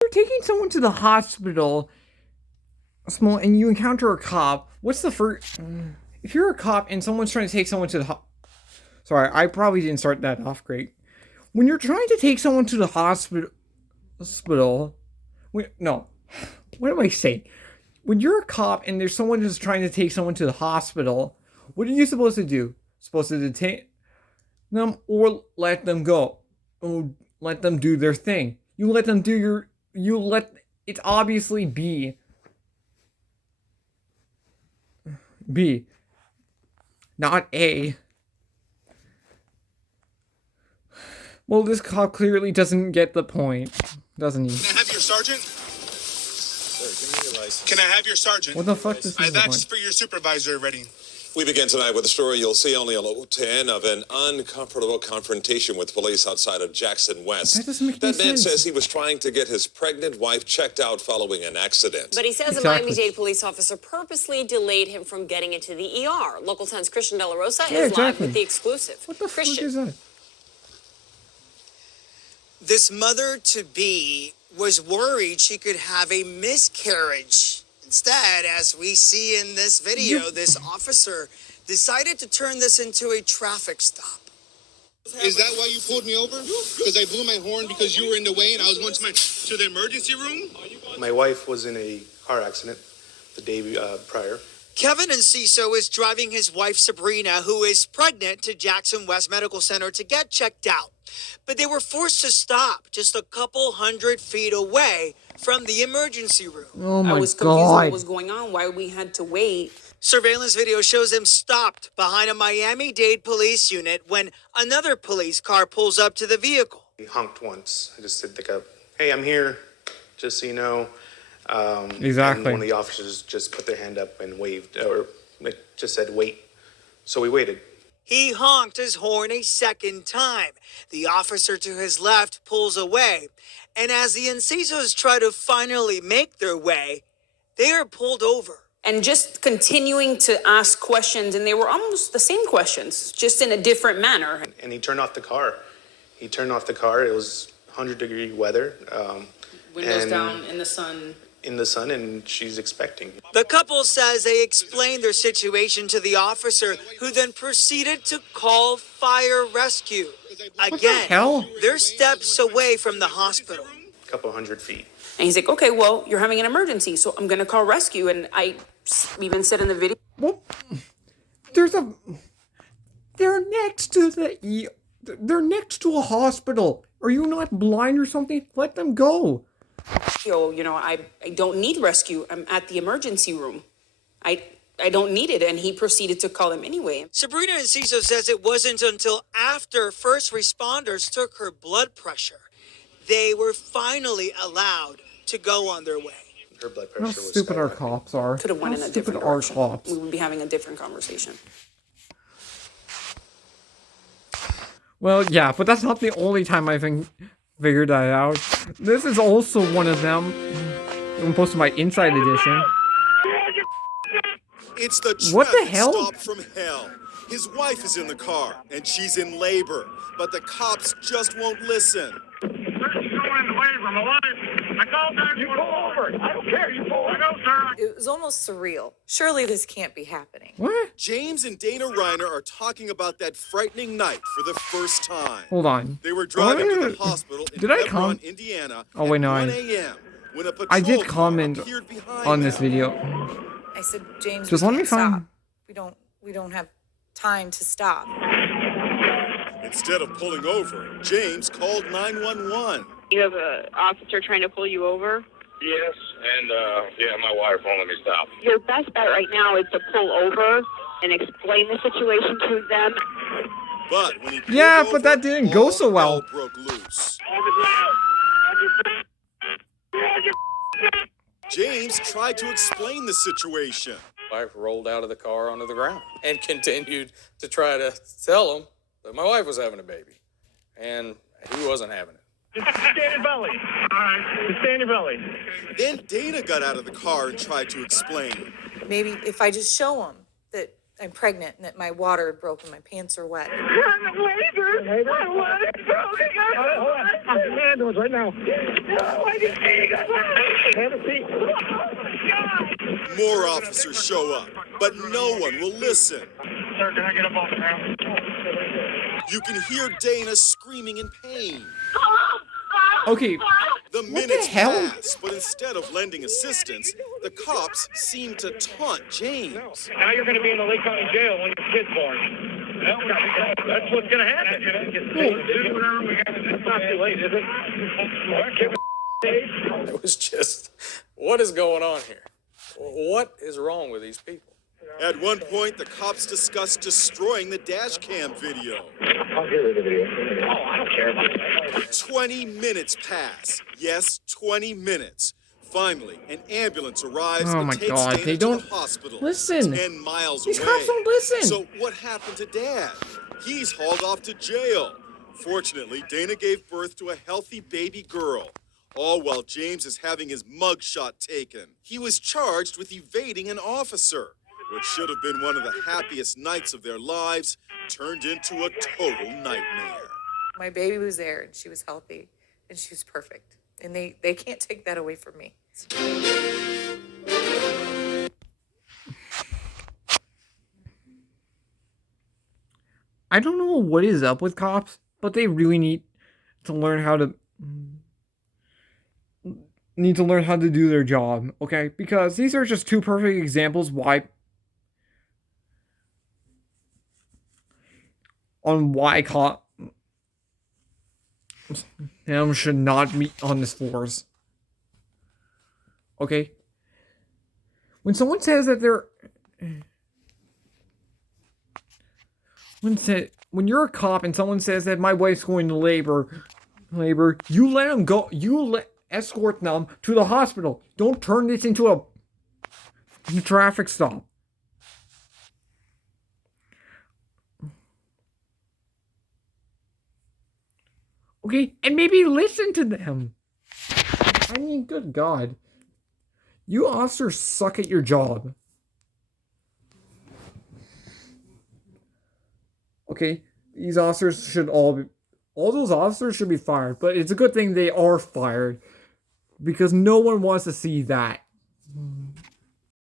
You're taking someone to the hospital, small, and you encounter a cop. What's the first? If you're a cop and someone's trying to take someone to the sorry, I probably didn't start that off great. When you're trying to take someone to the hospital, no, what am I saying? When you're a cop and there's someone who's trying to take someone to the hospital, what are you supposed to do? Supposed to detain them or let them go? Or let them do their thing. You let them do you let it obviously be B, not A. Well, this cop clearly doesn't get the point, doesn't he? Can I have your sergeant? Sir, give me your license. Can I have your sergeant? What the fuck does I've this asked for your supervisor already. We begin tonight with a story you'll see only on Local 10 of an uncomfortable confrontation with police outside of Jackson West. That doesn't make any That man sense. says he was trying to get his pregnant wife checked out following an accident. But he says Exactly. a Miami-Dade police officer purposely delayed him from getting into the ER. Local 10's Christian De La Rosa is live exactly. with the exclusive. What the Christian. fuck is that? This mother-to-be was worried she could have a miscarriage. Instead, as we see in this video, this officer decided to turn this into a traffic stop. Is that why you pulled me over? Because I blew my horn because you were in the way and I was going to the emergency room? My wife was in a car accident the day prior. Kevin Enciso is driving his wife Sabrina, who is pregnant, to Jackson West Medical Center to get checked out. But they were forced to stop just a couple 100 feet away from the emergency room. Oh my I was confused god. what was going on, why we had to wait. Surveillance video shows them stopped behind a Miami-Dade police unit when another police car pulls up to the vehicle. He honked once. I just said, hey, I'm here, just so you know. Exactly. And one of the officers just put their hand up and waved, or it just said, wait. So we waited. He honked his horn a second time. The officer to his left pulls away. And as the Encisos try to finally make their way, they are pulled over. And just continuing to ask questions, and they were almost the same questions, just in a different manner. And he turned off the car. It was 100-degree weather. Windows and down in the sun. in the sun, and she's expecting. The couple says they explained their situation to the officer, who then proceeded to call fire rescue. Again, hell? they're steps away from the hospital. A couple 100 feet. And he's like, okay, well, you're having an emergency, so I'm going to call rescue. And I even said in the video. Well, they're next to they're next to a hospital. Are you not blind or something? Let them go. You know, I don't need rescue. I'm at the emergency room. I don't need it. And he proceeded to call him anyway. Sabrina Enciso says it wasn't until after first responders took her blood pressure they were finally allowed to go on their way. Her blood How pressure was stupid our skyrocketing. cops are. Could have went in How a stupid different our direction. cops. We would be having a different conversation. Well, yeah, but that's not the only time I figured that out. This is also one of them. I'm posting my Inside Edition. It's the What the traffic hell? stop from hell. His wife is in the car, and she's in labor, but the cops just won't listen. Going in the way from the light. I called back. You pull over. I don't care. You pull over. I know, sir. It was almost surreal. Surely this can't be happening. What? James and Dana Reiner are talking about that frightening night for the first time. Hold on. They were driving to Wait. the hospital in Did I Hebron, comment? Indiana Oh, wait, at no, 1 a.m. when a I did patrol car comment appeared behind on this them. video. I said, James, Just we let me can't stop. find- We don't have time to stop. Instead of pulling over, James called 911. You have an officer trying to pull you over? Yes, and my wife won't let me stop. Your best bet right now is to pull over and explain the situation to them. But when he pulled Yeah, over, but that didn't go all so well. hell broke loose. James tried to explain the situation. Wife rolled out of the car onto the ground and continued to try to tell him that my wife was having a baby, and he wasn't having it. Just stand your belly. All right, just stand your belly. Then Dana got out of the car and tried to explain. Maybe if I just show him that I'm pregnant and that my water had broken, my pants are wet. I'm in labor. My water's broken. Hold on. I'm in the ambulance right now. No, I just need to go have a seat. Oh my God! More officers show up, but no one will listen. Sir, can I get up off the ground? You can hear Dana screaming in pain. Okay, The the minutes hell? pass, but instead of lending assistance, the cops seem to taunt James. Now you're going to be in the Lake County Jail when your kid's born. That's what's going to happen. It's not too late, is it? It was just, what is going on here? What is wrong with these people? At one point, the cops discuss destroying the dash cam video. I'll give her the video. Oh, I don't care about that. 20 minutes pass. Yes, 20 minutes. Finally, an ambulance arrives Oh and my takes God, Dana they to don't the hospital. listen. 10 miles These away. cops don't listen. So what happened to Dad? He's hauled off to jail. Fortunately, Dana gave birth to a healthy baby girl. All while James is having his mugshot taken. He was charged with evading an officer, which should have been one of the happiest nights of their lives, turned into a total nightmare. My baby was there and she was healthy and she was perfect. And they can't take that away from me. I don't know what is up with cops, but they really need to learn how to do their job, okay? Because these are just two perfect examples why cops should not be on this force. Okay? When someone says that they're when you're a cop and someone says that my wife's going to labor, you let them go. Escort them to the hospital. Don't turn this into a traffic stop. Okay, and maybe listen to them. I mean, good God. You officers suck at your job. Okay, these officers should all those officers should be fired, but it's a good thing they are fired because no one wants to see that.